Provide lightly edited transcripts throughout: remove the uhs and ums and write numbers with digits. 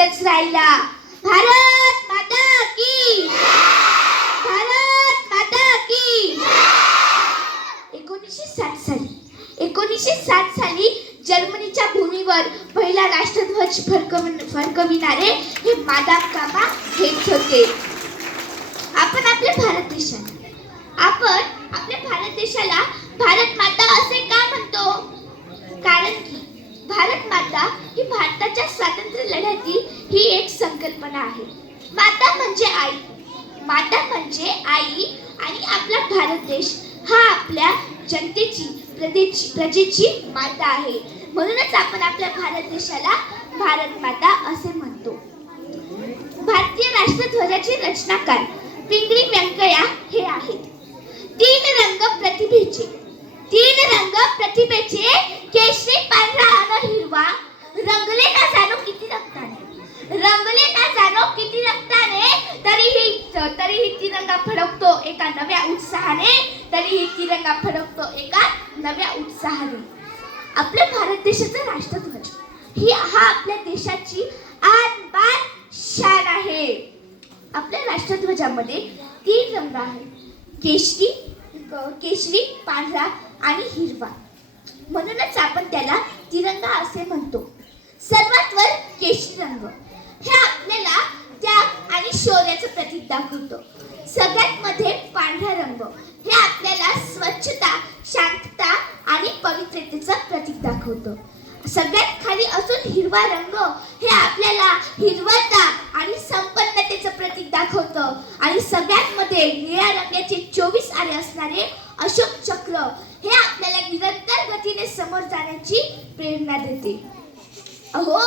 सोबतच राहिला. भारत माता की, भारत माता की. 1960 साली जर्मनीच्या भूमीवर पहिला राष्ट्रध्वज फडकविणारे हे मादाम कामा हेच होते. आपण आपल्या भारत देशाला भारत माता असे का म्हणतो? कारण की भारत माता ही भारताच्या स्वातंत्र्य लढ्यातील ही एक संकल्पना आहे. माता म्हणजे आई, माता म्हणजे आई आणि आपला भारत देश हा आपल्या जनतेची प्रजेची माता आहे. म्हणूनच आपण आपल्या भारत देशाला भारत माता असे म्हणतो. भारतीय राष्ट्रध्वजाचे रचनाकार पिंगळी व्यंकय्या हे आहेत. तीन रंग प्रतिभेचे केशरी, पांढरा आणि हिरवा रंगले ना जाणो किती रक्ताने तरीही तिरंगा फडकतो एका नव्या उत्साहाने. आपल्या भारत देशाचा राष्ट्रध्वज हा आपल्या देशाची आन बान शान आहे. आपल्या राष्ट्रध्वजामध्ये 3 रंग आहेत, केशरी, पांढरा आणि हिरवा. म्हणूनच आपण त्याला तिरंगा असे म्हणतो. सर्वात वर केशरी रंग हे आपल्याला त्याग आणि शौर्याचं प्रतीक दाखवतो. सगळ्यात मध्ये पांढरा रंग हे आपल्याला स्वच्छता, शांतता आणि पवित्रतेचं प्रतीक दाखवतो. सगळ्यात खाली असून हिरवा रंग हे आपल्याला हिरवता आणि संपन्नतेचं प्रतीक दाखवतं. आणि सगळ्यात मध्ये निळ्या रंगाचे 24 आरे असणारे अशोक चक्र हे आपल्याला निरंतर गतीने समोर जाण्याची प्रेरणा देते. अहो,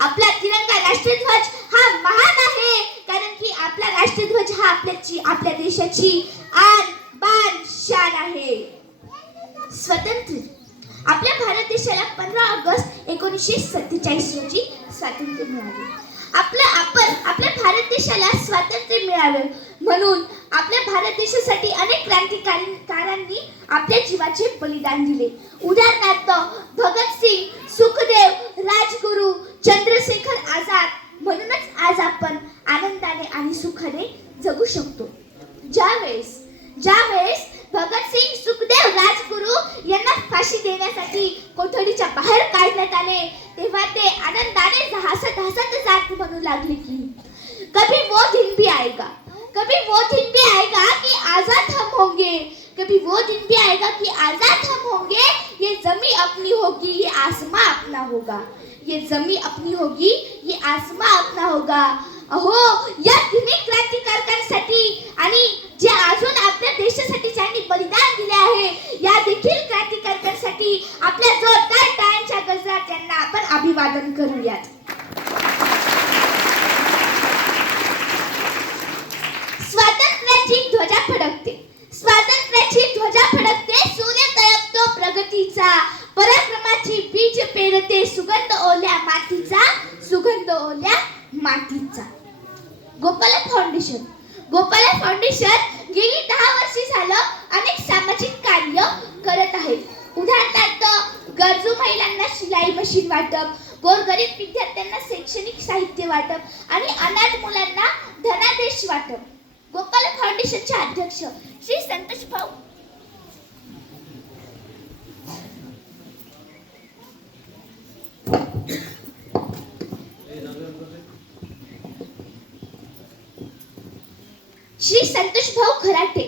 आपला तिरंगा राष्ट्रध्वज हा महान आहे, कारण की आपला राष्ट्रध्वज हा आपल्या देशाची आन बान शान आहे. स्वातंत्र्य आपल्या भारत देशाला 15 ऑगस्ट 1947 रोजी स्वातंत्र्य मिळाले. आपल्या भारत देशाला स्वातंत्र्य मिळावे म्हणून आपल्या भारत देशासाठी अनेक क्रांतिकारकारांनी आपल्या जीवाचे बलिदान दिले. उदाहरणार्थ भगतसिंग, सुखदेव, राजगुरू, चंद्रशेखर आझाद. म्हणूनच आज आपण आनंदाने आणि सुखाने जगू शकतो. ज्यावेळेस भगतसिंग, सुखदेव, राजगुरू यांना फाशी देण्यासाठी कोठडीच्या बाहेर काढण्यात आले, तेव्हा ते आनंदाने हसत जात म्हणू लागले की कभी वो दिन भी आएगा कि आजाद हम होंगे, कभी वो दिन भी आएगा कि आजाद हम होंगे. ये जमी अपनी होगी, ये आसमां अपना होगा. ये जमी अपनी होगी, ये आसमां अपना होगा. अहो, या तिन्ही क्रांतिकारकांसाठी आणि जे अजून आपल्या देशासाठी ज्यांनी बलिदान दिले आहे, या देखील क्रांतिकारकांसाठी आपल्या जोरदार टाळ्यांच्या गजरात त्यांना आपण अभिवादन करूयात. स्वातंत्र्याची ध्वजा फडकते, सूर्य तळपतो प्रगतीचा, पराक्रमाची बीज पेरते सुगंध ओल्या मातीचा. गोपाला फाउंडेशन गेली 10 वर्षे झालं अनेक सामाजिक कार्य करत आहे. उदाहरणार्थ गरजू महिलांना शिलाई मशीन वाटप, गोरगरीब विद्यार्थ्यांना शैक्षणिक साहित्य वाटप आणि अनाथ मुलांना धनादेश वाटप. गोपाला फाउंडेशनचे अध्यक्ष श्री संतोष भाऊ खराटे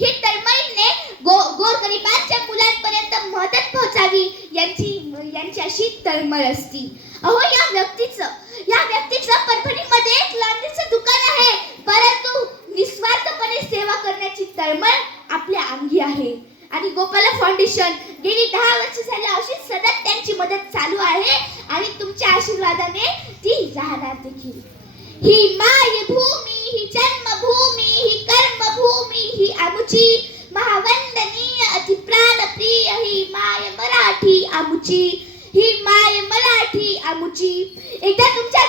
हे तळमळीने गोरगरिबांच्या मुलांपर्यंत मदत पोहोचावी यांची अशी तळमळ असती. अहो, या व्यक्तीचं परभणीमध्ये एक लॉन्ड्रीचं दुकान आहे, परंतु निस्वार्थपणे सेवा करण्याची तळमळ आपल्या अंगी आहे. आणि गोपाला फाउंडेशन गेली 10 वर्ष झाली अशीच सतत त्यांची मदत चालू आहे आणि तुमच्या आशीर्वादाने ती राहणार देखील. ही मायभूमी, ही जन्मभूमी, ही कर्मभूमी, ही आमुची महावंदनीय अति प्राणप्रिय ही माय मराठी आमुची, ही माय मराठी आमुची. एकदा तुमच्या